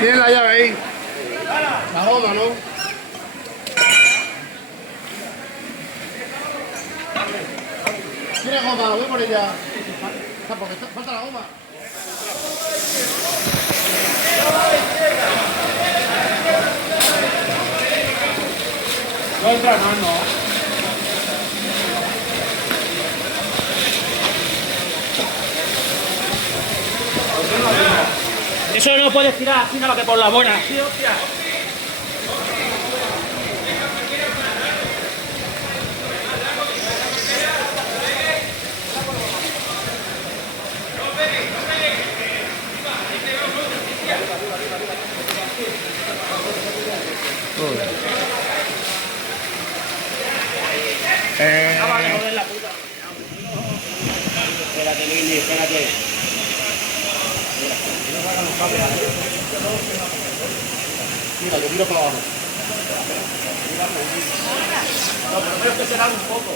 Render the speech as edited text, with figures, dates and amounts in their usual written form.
Tiene la llave ahí. La goma, ¿no? ¿Tiene goma? Voy por ella. Porque falta la goma. No entra más, no. Eso no puedes tirar así nada que por la buena. Sí, hostia. Vale, joder la puta. Espérate, Lili, espérate. Mira, yo tiro para abajo. No, pero creo que será un poco.